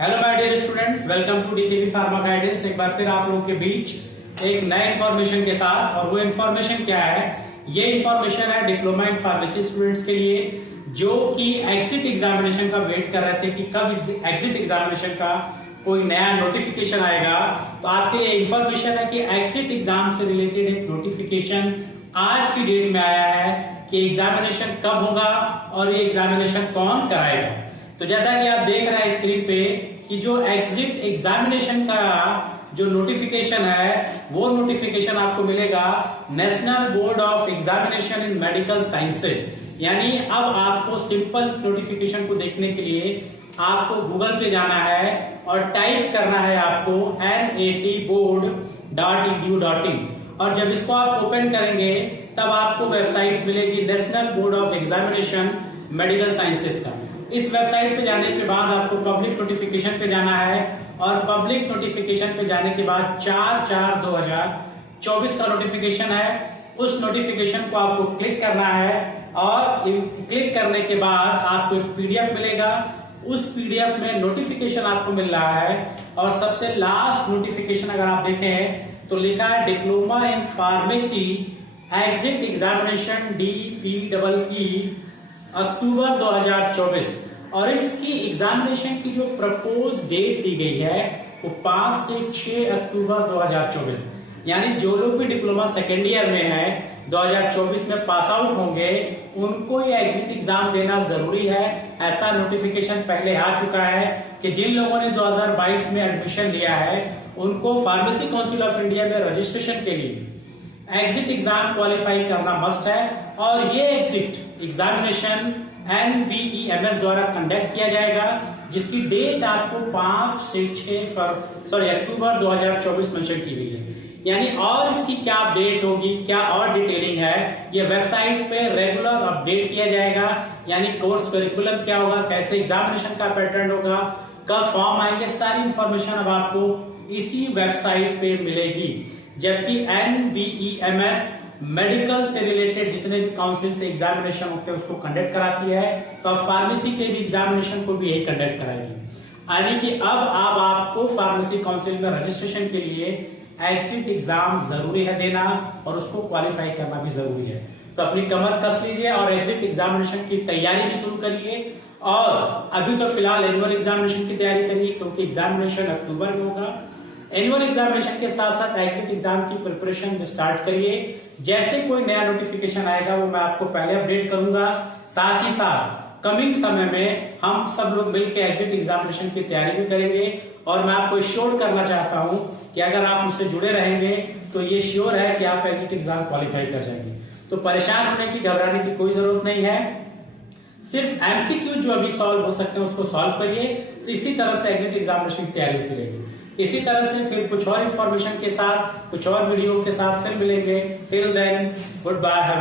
Hello my dear students, welcome to DKB pharma guidance. एक बार फिर आप लोगों के बीच एक नए इंफॉर्मेशन के साथ। और वो इंफॉर्मेशन क्या है? ये इंफॉर्मेशन है डिप्लोमा इन फार्मेसी स्टूडेंट्स के लिए जो कि एग्जिट एग्जामिनेशन का वेट कर रहे थे कि कब एग्जिट एग्जामिनेशन का कोई नया नोटिफिकेशन आएगा। तो आपके लिए इंफॉर्मेशन है कि एग्जिट एग्जाम से रिलेटेड एक नोटिफिकेशन आज की डेट में आया है कि एग्जामिनेशन कब होगा और ये एग्जामिनेशन कौन कराएगा। तो जैसा कि आप देख रहे हैं स्क्रीन पे कि जो एग्जिट एग्जामिनेशन का जो नोटिफिकेशन है वो नोटिफिकेशन आपको मिलेगा national board of examination in medical sciences. यानी अब आपको सिंपल नोटिफिकेशन को देखने के लिए आपको गूगल पे जाना है और टाइप करना है आपको NATboard.edu.in। और जब इसको आप ओपन करेंगे तब आपको वेबसाइट मिलेगी national board of examination medical sciences का। इस वेबसाइट पे जाने के बाद आपको पब्लिक नोटिफिकेशन पे जाना है और पब्लिक नोटिफिकेशन पे जाने के बाद 4/4/2024 का नोटिफिकेशन है। उस नोटिफिकेशन को आपको क्लिक करना है और क्लिक करने के बाद आपको एक पीडीएफ मिलेगा। उस पीडीएफ में नोटिफिकेशन आपको मिल रहा है और सबसे लास्ट नोटिफिकेशन अगर आप देखें तो लिखा है diploma in pharmacy exit examination DPEE अक्टूबर 2024। और इसकी एग्जामिनेशन की जो प्रपोज डेट दी गई है वो 5 से 6 अक्टूबर 2024। यानी जो लोग भी डिप्लोमा सेकेंड ईयर में है 2024 में पास आउट होंगे उनको ये एग्जिट एग्जाम देना जरूरी है। ऐसा नोटिफिकेशन पहले आ चुका है कि जिन लोगों ने 2022 में एडमिशन लिया है उनको फार्मेसी काउंसिल ऑफ इंडिया में रजिस्ट्रेशन के लिए एग्जिट एग्जाम क्वालिफाई करना मस्ट है। और ये एग्जिट एग्जामिनेशन NBEMS द्वारा कंडक्ट किया जाएगा जिसकी डेट आपको 5 से 6 अक्टूबर 2024 मेंशन की गई है। यानी और इसकी क्या अपडेट होगी, क्या और डिटेलिंग है, ये वेबसाइट पे रेगुलर अपडेट किया जाएगा। यानी कोर्स करिकुलम क्या होगा, कैसे एग्जामिनेशन का पैटर्न होगा, कब फॉर्म आएंगे, सारी इंफॉर्मेशन अब आपको इसी वेबसाइट पे मिलेगी। जबकि NBEMS मेडिकल से रिलेटेड जितने भी काउंसिल से एग्जामिनेशन होते हैं उसको कंडक्ट कराती है, तो अब फार्मेसी के भी एग्जामिनेशन को भी यही कंडक्ट कराएगी। यानी कि अब आपको फार्मेसी काउंसिल में रजिस्ट्रेशन के लिए एग्जिट एग्जाम जरूरी है देना और उसको क्वालिफाई करना भी जरूरी है। तो अपनी कमर कस लीजिए और एग्जिट एग्जामिनेशन की तैयारी भी शुरू करिए। और अभी तो फिलहाल एनुअल एग्जामिनेशन की तैयारी करिए क्योंकि एग्जामिनेशन अक्टूबर में होगा। एनुअल एग्जामिनेशन के साथ साथ एग्जिट एग्जाम की प्रिपरेशन स्टार्ट करिए। जैसे कोई नया नोटिफिकेशन आएगा वो मैं आपको पहले अपडेट करूंगा। साथ ही साथ कमिंग समय में हम सब लोग मिलकर एग्जिट एग्जामिनेशन की तैयारी भी करेंगे। और मैं आपको श्योर करना चाहता हूं कि अगर आप मुझसे जुड़े रहेंगे तो ये श्योर है कि आप एग्जिट एग्जाम क्वालिफाई कर जाएंगे। तो परेशान होने की, घबराने की कोई जरूरत नहीं है। सिर्फ MCQ जो अभी सॉल्व हो सकते हैं उसको सॉल्व करिए। इसी तरह से एग्जिट एग्जामिनेशन की तैयारी होती रहेगी। इसी तरह से फिर कुछ और इंफॉर्मेशन के साथ, कुछ और वीडियो के साथ फिर मिलेंगे। Till then, goodbye, have a